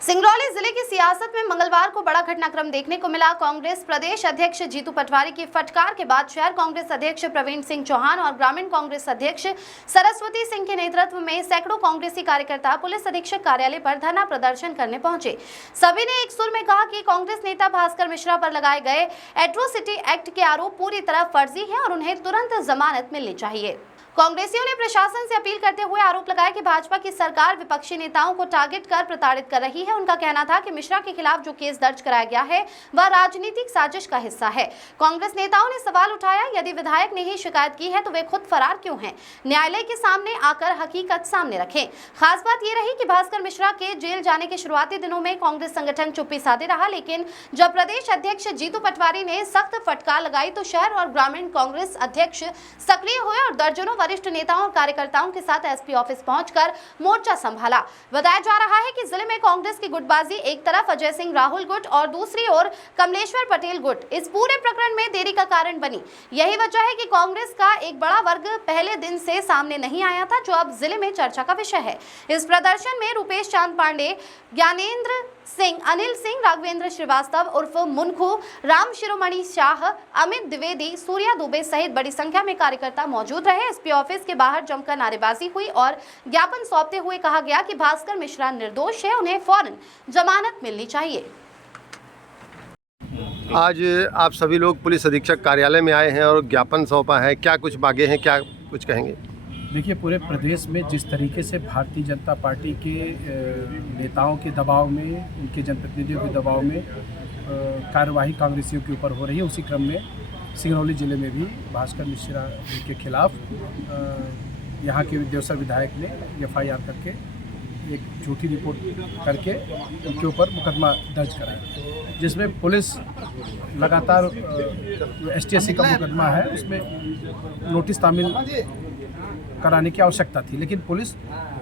सिंगरौली जिले की सियासत में मंगलवार को बड़ा घटनाक्रम देखने को मिला। कांग्रेस प्रदेश अध्यक्ष जीतू पटवारी की फटकार के बाद शहर कांग्रेस अध्यक्ष प्रवीण सिंह चौहान और ग्रामीण कांग्रेस अध्यक्ष सरस्वती सिंह के नेतृत्व में सैकड़ों कांग्रेसी कार्यकर्ता पुलिस अधीक्षक कार्यालय पर धरना प्रदर्शन करने पहुंचे। सभी ने एक सुर में कहा कि कांग्रेस नेता भास्कर मिश्रा पर लगाए गए एट्रोसिटी एक्ट के आरोप पूरी तरह फर्जी है और उन्हें तुरंत जमानत मिलनी चाहिए। कांग्रेसियों ने प्रशासन से अपील करते हुए आरोप लगाया कि भाजपा की सरकार विपक्षी नेताओं को टारगेट कर प्रताड़ित कर रही है। उनका कहना था कि मिश्रा के खिलाफ जो केस दर्ज कराया गया है वह राजनीतिक साजिश का हिस्सा है। कांग्रेस नेताओं ने सवाल उठाया, यदि विधायक ने ही शिकायत की है तो वे खुद फरार क्यों हैं? न्यायालय के सामने आकर हकीकत सामने रखें। खास बात यह रही कि भास्कर मिश्रा के जेल जाने के शुरुआती दिनों में कांग्रेस संगठन चुप्पी साधे रहा, लेकिन जब प्रदेश अध्यक्ष जीतू पटवारी ने सख्त फटकार लगाई तो शहर और ग्रामीण कांग्रेस अध्यक्ष सक्रिय हुए और दर्जनों वरिष्ठ नेताओं और कार्यकर्ताओं के साथ एसपी ऑफिस पहुंचकर मोर्चा संभाला। बताया जा रहा है कि जिले में कांग्रेस की गुटबाजी एक तरफ अजय सिंह राहुल गुट और दूसरी ओर कमलेश्वर पटेल गुट इस पूरे प्रकरण में देरी का कारण बनी। यही वजह है कि कांग्रेस का एक बड़ा वर्ग पहले दिन से सामने नहीं आया था, जो अब जिले में चर्चा का विषय है। इस प्रदर्शन में रूपेश चांद पांडे, ज्ञानेंद्र सिंह, अनिल सिंह, राघवेंद्र श्रीवास्तव उर्फ मुनखू, राम शिरोमणि शाह, अमित द्विवेदी, सूर्या दुबे सहित बड़ी संख्या में कार्यकर्ता मौजूद रहे। एसपी ऑफिस के बाहर जमकर नारेबाजी हुई और ज्ञापन सौंपते हुए कहा गया कि भास्कर मिश्रा निर्दोष है, उन्हें फौरन जमानत मिलनी चाहिए। आज आप सभी लोग पुलिस अधीक्षक कार्यालय में आए हैं और ज्ञापन सौंपा है, क्या कुछ मांगे हैं, क्या कुछ कहेंगे? देखिए, पूरे प्रदेश में जिस तरीके से भारतीय जनता पार्टी के नेताओं के दबाव में, उनके जनप्रतिनिधियों के दबाव में कार्यवाही कांग्रेसियों के ऊपर हो रही है, उसी क्रम में सिंगरौली जिले में भी भास्कर मिश्रा के खिलाफ यहाँ के देवसर विधायक ने FIR करके एक झूठी रिपोर्ट करके उनके ऊपर मुकदमा दर्ज कराया, जिसमें पुलिस लगातार STSC का मुकदमा है, उसमें नोटिस तामील कराने की आवश्यकता थी, लेकिन पुलिस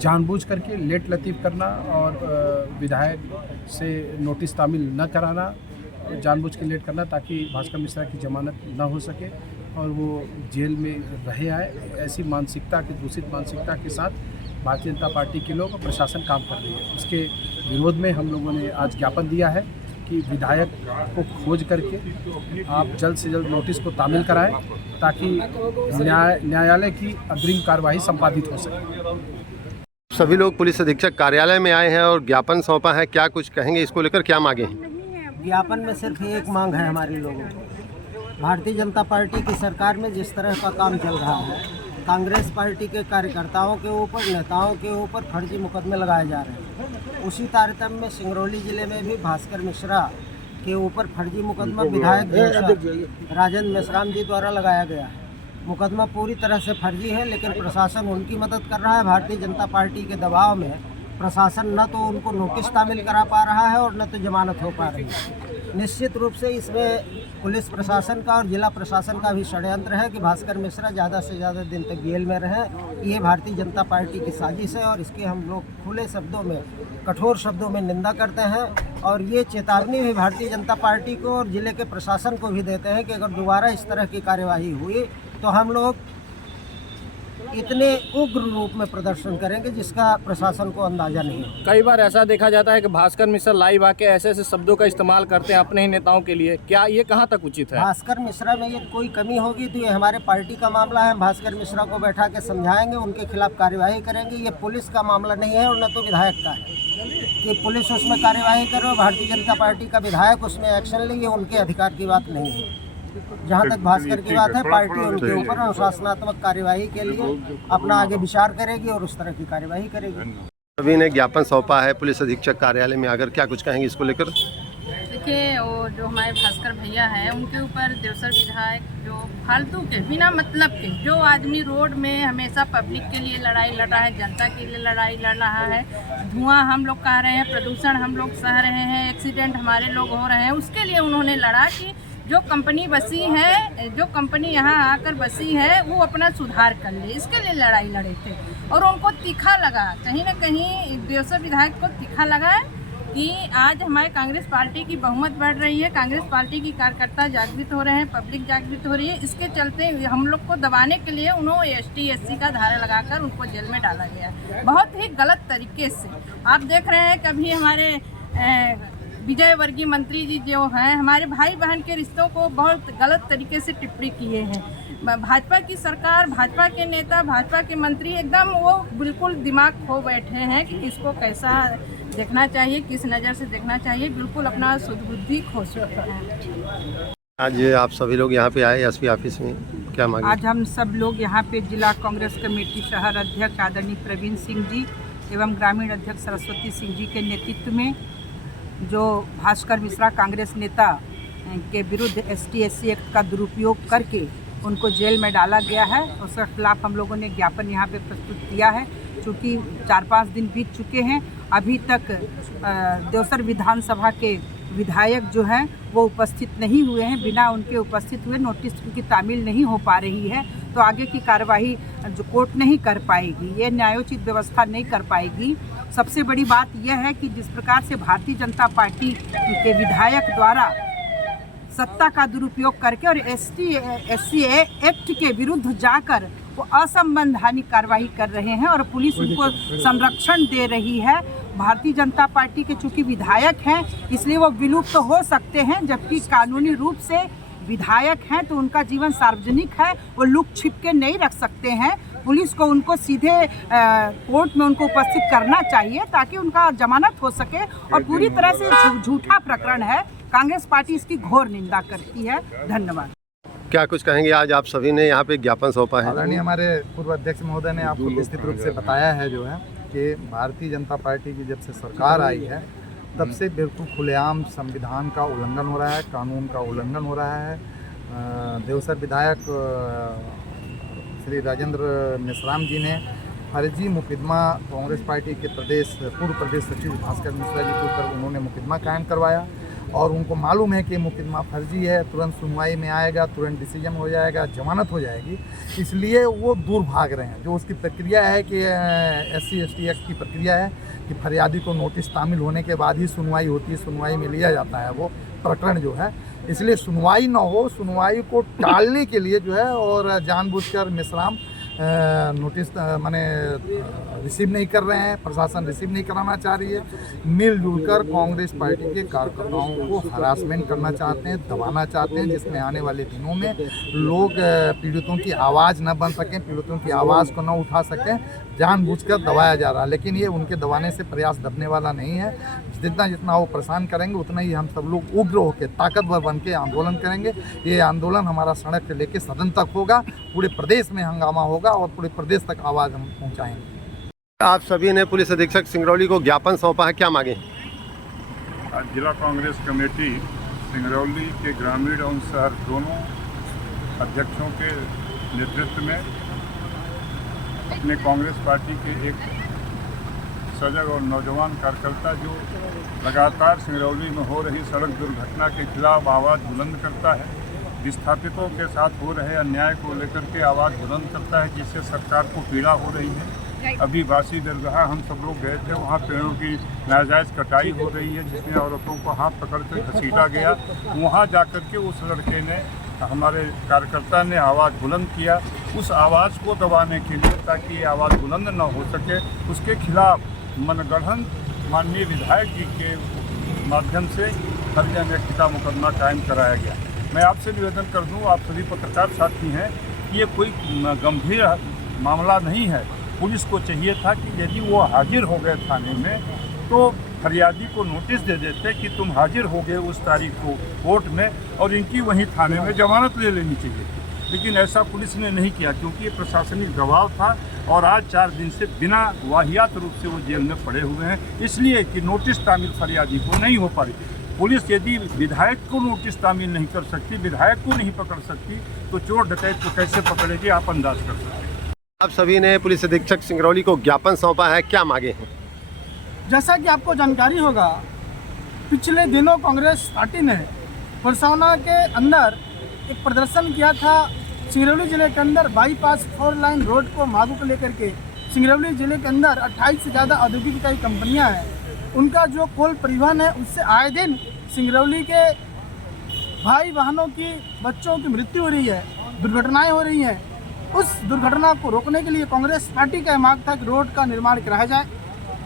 जानबूझ करके लेट लतीफ़ करना और विधायक से नोटिस तामील न कराना, जानबूझ के लेट करना ताकि भास्कर मिश्रा की जमानत न हो सके और वो जेल में रहे आए, ऐसी मानसिकता की, दूषित मानसिकता के साथ भारतीय जनता पार्टी के लोग प्रशासन काम कर रही है। उसके विरोध में हम लोगों ने आज ज्ञापन दिया है कि विधायक को खोज करके आप जल्द से जल्द नोटिस को तामील कराएं ताकि न्यायालय की अग्रिम कार्रवाई संपादित हो सके। सभी लोग पुलिस अधीक्षक कार्यालय में आए हैं और ज्ञापन सौंपा है, क्या कुछ कहेंगे? इसको लेकर क्या मांगे हैं? ज्ञापन में सिर्फ एक मांग है हमारी लोगों की। भारतीय जनता पार्टी की सरकार में जिस तरह का काम चल रहा है, कांग्रेस पार्टी के कार्यकर्ताओं के ऊपर, नेताओं के ऊपर फर्जी मुकदमे लगाए जा रहे हैं। उसी तारतम्य में सिंगरौली जिले में भी भास्कर मिश्रा के ऊपर फर्जी मुकदमा विधायक राजेंद्र मेश्राम जी द्वारा लगाया गया है। मुकदमा पूरी तरह से फर्जी है, लेकिन प्रशासन उनकी मदद कर रहा है। भारतीय जनता पार्टी के दबाव में प्रशासन न तो उनको नोटिस तामील करा पा रहा है और न तो जमानत हो पा रही है। निश्चित रूप से इसमें पुलिस प्रशासन का और जिला प्रशासन का भी षड्यंत्र है कि भास्कर मिश्रा ज़्यादा से ज़्यादा दिन तक जेल में रहे। ये भारतीय जनता पार्टी की साजिश है और इसके हम लोग खुले शब्दों में, कठोर शब्दों में निंदा करते हैं और ये चेतावनी भी भारतीय जनता पार्टी को और जिले के प्रशासन को भी देते हैं कि अगर दोबारा इस तरह की कार्यवाही हुई तो हम लोग इतने उग्र रूप में प्रदर्शन करेंगे जिसका प्रशासन को अंदाजा नहीं है। कई बार ऐसा देखा जाता है कि भास्कर मिश्रा लाइव आके ऐसे ऐसे शब्दों का इस्तेमाल करते हैं अपने ही नेताओं के लिए, क्या ये कहाँ तक उचित है? भास्कर मिश्रा में ये कोई कमी होगी तो ये हमारे पार्टी का मामला है। भास्कर मिश्रा को बैठा के समझाएंगे, उनके खिलाफ कार्यवाही करेंगे। ये पुलिस का मामला नहीं है और न तो विधायक का है कि पुलिस उसमें कार्यवाही करे और भारतीय जनता पार्टी का विधायक उसमें एक्शन ले, ये उनके अधिकार की बात नहीं है। जहाँ तक भास्कर की बात है, पार्टी उनके ऊपर अनुशासनात्मक कार्यवाही के लिए अपना आगे विचार करेगी और उस तरह की कार्यवाही करेगी। सभी ने ज्ञापन सौंपा है पुलिस अधीक्षक कार्यालय में आकर, क्या कुछ कहेंगे इसको लेकर? देखिए, वो जो हमारे भास्कर भैया हैं उनके ऊपर देवसर विधायक जो फालतू के, बिना मतलब के, जो आदमी रोड में हमेशा पब्लिक के लिए लड़ाई लड़ रहा है, जनता के लिए लड़ाई लड़ रहा है, धुआं हम लोग कह रहे हैं, प्रदूषण हम लोग सह रहे हैं, एक्सीडेंट हमारे लोग हो रहे हैं, उसके लिए उन्होंने लड़ा कि जो कंपनी बसी है, जो कंपनी यहाँ आकर बसी है वो अपना सुधार कर ले, इसके लिए लड़ाई लड़े थे। और उनको तीखा लगा, कहीं ना कहीं देवसर विधायक को तीखा लगा है कि आज हमारे कांग्रेस पार्टी की बहुमत बढ़ रही है, कांग्रेस पार्टी की कार्यकर्ता जागृत हो रहे हैं, पब्लिक जागृत हो रही है। इसके चलते हम लोग को दबाने के लिए उन्होंने ST/SC का धारा लगाकर उनको जेल में डाला गया, बहुत ही गलत तरीके से। आप देख रहे हैं कभी हमारे विजय वर्गीय मंत्री जी जो हैं हमारे भाई बहन के रिश्तों को बहुत गलत तरीके से टिप्पणी किए हैं। भाजपा की सरकार, भाजपा के नेता, भाजपा के मंत्री एकदम वो बिल्कुल दिमाग खो बैठे हैं कि किसको कैसा देखना चाहिए, किस नज़र से देखना चाहिए, बिल्कुल अपना शुद्ध बुद्धि खो चुके हैं। आज आप सभी लोग यहाँ पे आए एसपी ऑफिस में, क्या मांगे? आज हम सब लोग यहाँ पे जिला कांग्रेस कमेटी शहर अध्यक्ष आदरणीय प्रवीण सिंह जी एवं ग्रामीण अध्यक्ष सरस्वती सिंह जी के नेतृत्व में जो भास्कर मिश्रा कांग्रेस नेता के विरुद्ध ST/SC एक्ट का दुरुपयोग करके उनको जेल में डाला गया है, उसके खिलाफ हम लोगों ने ज्ञापन यहाँ पे प्रस्तुत किया है। चूँकि 4-5 दिन बीत चुके हैं, अभी तक देवसर विधानसभा के विधायक जो हैं वो उपस्थित नहीं हुए हैं। बिना उनके उपस्थित हुए नोटिस की तामील नहीं हो पा रही है, तो आगे की कार्रवाई जो कोर्ट नहीं कर पाएगी, ये न्यायोचित व्यवस्था नहीं कर पाएगी। सबसे बड़ी बात यह है कि जिस प्रकार से भारतीय जनता पार्टी के विधायक द्वारा सत्ता का दुरुपयोग करके और ST/SC एक्ट के विरुद्ध जाकर वो असंवैधानिक कार्रवाई कर रहे हैं और पुलिस उनको संरक्षण दे रही है। भारतीय जनता पार्टी के चूंकि विधायक हैं इसलिए वो विलुप्त तो हो सकते हैं, जबकि कानूनी रूप से विधायक हैं तो उनका जीवन सार्वजनिक है, वो लुक छिप के नहीं रख सकते हैं। पुलिस को उनको सीधे कोर्ट में उनको उपस्थित करना चाहिए ताकि उनका जमानत हो सके और पूरी तरह से झूठा प्रकरण है। कांग्रेस पार्टी इसकी घोर निंदा करती है। धन्यवाद। क्या कुछ कहेंगे? आज आप सभी ने यहाँ पे ज्ञापन सौंपा है। आदरणीय हमारे पूर्व अध्यक्ष महोदय ने आपको विस्तृत रूप से बताया है जो है कि भारतीय जनता पार्टी की जब से सरकार आई है तब से बिल्कुल खुलेआम संविधान का उल्लंघन हो रहा है, कानून का उल्लंघन हो रहा है। देवसर विधायक श्री राजेंद्र मेश्राम जी ने फर्जी मुकदमा कांग्रेस पार्टी के पूर्व प्रदेश सचिव भास्कर मिश्रा जी के ऊपर उन्होंने मुकदमा कायम करवाया और उनको मालूम है कि मुकदमा फर्जी है, तुरंत सुनवाई में आएगा, तुरंत डिसीजन हो जाएगा, जमानत हो जाएगी, इसलिए वो दूर भाग रहे हैं। जो उसकी प्रक्रिया है कि SC/ST एक्ट की प्रक्रिया है कि फरियादी को नोटिस तामील होने के बाद ही सुनवाई होती है, सुनवाई में लिया जाता है वो प्रकरण जो है, इसलिए सुनवाई ना हो, सुनवाई को टालने के लिए जो है और जानबूझकर मिश्राम नोटिस माने रिसीव नहीं कर रहे हैं, प्रशासन रिसीव नहीं कराना चाह रही है। मिलजुल कर कांग्रेस पार्टी के कार्यकर्ताओं को हरासमेंट करना चाहते हैं, दबाना चाहते हैं, जिसमें आने वाले दिनों में लोग पीड़ितों की आवाज़ न बन सकें, पीड़ितों की आवाज़ को न उठा सकें, जानबूझकर दबाया जा रहा है। लेकिन ये उनके दबाने से प्रयास दबने वाला नहीं है। जितना वो परेशान करेंगे उतना ही हम सब लोग उग्र होकर ताकतवर बन के आंदोलन करेंगे। ये आंदोलन हमारा सड़क से लेकर सदन तक होगा, पूरे प्रदेश में हंगामा होगा और पूरे प्रदेश तक आवाज़ हम पहुँचाएँगे। आप सभी ने पुलिस अधीक्षक सिंगरौली को ज्ञापन सौंपा है, क्या मांगे? आज जिला कांग्रेस कमेटी सिंगरौली के ग्रामीण और शहर दोनों अध्यक्षों के नेतृत्व में अपने कांग्रेस पार्टी के एक सजग और नौजवान कार्यकर्ता जो लगातार सिंगरौली में हो रही सड़क दुर्घटना के खिलाफ आवाज़ बुलंद करता है, विस्थापितों के साथ हो रहे अन्याय को लेकर के आवाज़ बुलंद करता है, जिससे सरकार को पीड़ा हो रही है। अभी वासी दरगाह हम सब लोग गए थे, वहाँ पेड़ों की नाजायज़ कटाई हो रही है, जिसमें औरतों को हाथ पकड़ कर घसीटा गया। वहाँ जाकर के उस लड़के ने, हमारे कार्यकर्ता ने आवाज़ बुलंद किया। उस आवाज़ को दबाने के लिए, ताकि ये आवाज़ बुलंद न हो सके, उसके खिलाफ मनगढ़ंत माननीय विधायक जी के माध्यम से फर्जी एक्ट का मुकदमा कायम कराया गया। मैं आपसे निवेदन कर दूं, आप सभी पत्रकार साथी हैं, कि ये कोई गंभीर मामला नहीं है। पुलिस को चाहिए था कि यदि वो हाजिर हो गए थाने में तो फरियादी को नोटिस दे देते कि तुम हाजिर हो गए उस तारीख को कोर्ट में, और इनकी वहीं थाने में जमानत ले लेनी चाहिए। लेकिन ऐसा पुलिस ने नहीं किया, क्योंकि ये प्रशासनिक दबाव था और आज 4 दिन से बिना वाहियात रूप से वो जेल में पड़े हुए हैं, इसलिए कि नोटिस तामील फरियादी को नहीं हो पा रही। पुलिस यदि विधायक को नोटिस तामील नहीं कर सकती, विधायक को नहीं पकड़ सकती, तो चोर डकैत को कैसे पकड़ेगी, आप अंदाज कर सकते हैं। आप सभी ने पुलिस अधीक्षक सिंगरौली को ज्ञापन सौंपा है, क्या मांगे हैं? जैसा कि आपको जानकारी होगा, पिछले दिनों कांग्रेस पार्टी ने परसौना के अंदर एक प्रदर्शन किया था। सिंगरौली जिले के अंदर बाईपास 4 लाइन रोड को मांगों को लेकर के सिंगरौली जिले के अंदर 28 से ज़्यादा औद्योगिक इकाई कंपनियां हैं, उनका जो कोल परिवहन है उससे आए दिन सिंगरौली के भाई बहनों की, बच्चों की मृत्यु हो रही है, दुर्घटनाएं हो रही हैं। उस दुर्घटना को रोकने के लिए कांग्रेस पार्टी का मांग था कि रोड का निर्माण कराया जाए,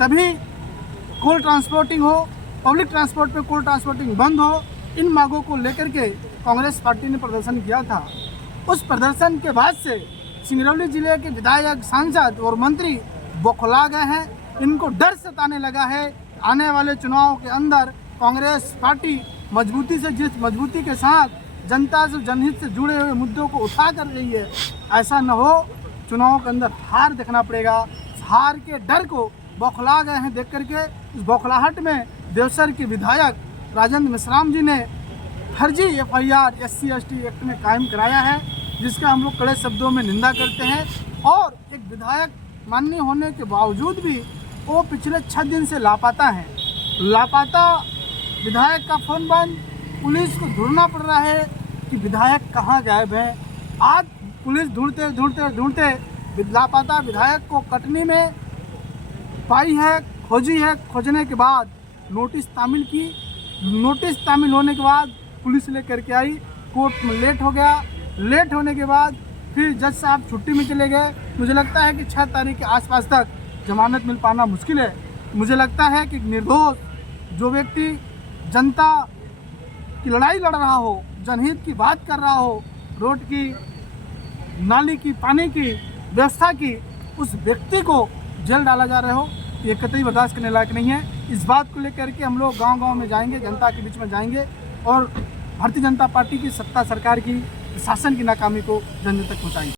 तभी कोल ट्रांसपोर्टिंग हो, पब्लिक ट्रांसपोर्ट पे कोल ट्रांसपोर्टिंग बंद हो, इन मांगों को लेकर के कांग्रेस पार्टी ने प्रदर्शन किया था। उस प्रदर्शन के बाद से सिंगरौली जिले के विधायक, सांसद और मंत्री बौखला गए हैं। इनको डर सताने लगा है। आने वाले चुनाव के अंदर कांग्रेस पार्टी मजबूती से, जिस मजबूती के साथ जनता से, जनहित से जुड़े हुए मुद्दों को उठा कर रही है, ऐसा न हो चुनाव के अंदर हार देखना पड़ेगा। हार के डर को बौखला गए हैं देख करके। उस बौखलाहट में देवसर के विधायक राजेंद्र मिश्राम जी ने फर्जी FIR SC/ST एक्ट में कायम कराया है, जिसका हम लोग कड़े शब्दों में निंदा करते हैं। और एक विधायक माननीय होने के बावजूद भी वो पिछले 6 दिन से लापता हैं। लापता विधायक का फ़ोन बंद, पुलिस को ढूंढना पड़ रहा है कि विधायक कहाँ गायब है। आज पुलिस ढूंढते लापता विधायक को कटनी में पाई है, खोजी है। खोजने के बाद नोटिस तामील की। नोटिस तामील होने के बाद पुलिस लेकर के आई, कोर्ट में लेट हो गया। लेट होने के बाद फिर जज साहब छुट्टी में चले गए। मुझे लगता है कि 6 तारीख के आसपास तक जमानत मिल पाना मुश्किल है। मुझे लगता है कि निर्दोष जो व्यक्ति जनता की लड़ाई लड़ रहा हो, जनहित की बात कर रहा हो, रोड की, नाली की, पानी की व्यवस्था की, उस व्यक्ति को जेल डाला जा रहा हो, ये कतई बर्दाश्त करने लायक नहीं है। इस बात को लेकर के हम लोग गांव-गांव में जाएंगे, जनता के बीच में जाएंगे और भारतीय जनता पार्टी की सत्ता, सरकार की, शासन की नाकामी को जन जन तक पहुँचाएंगे।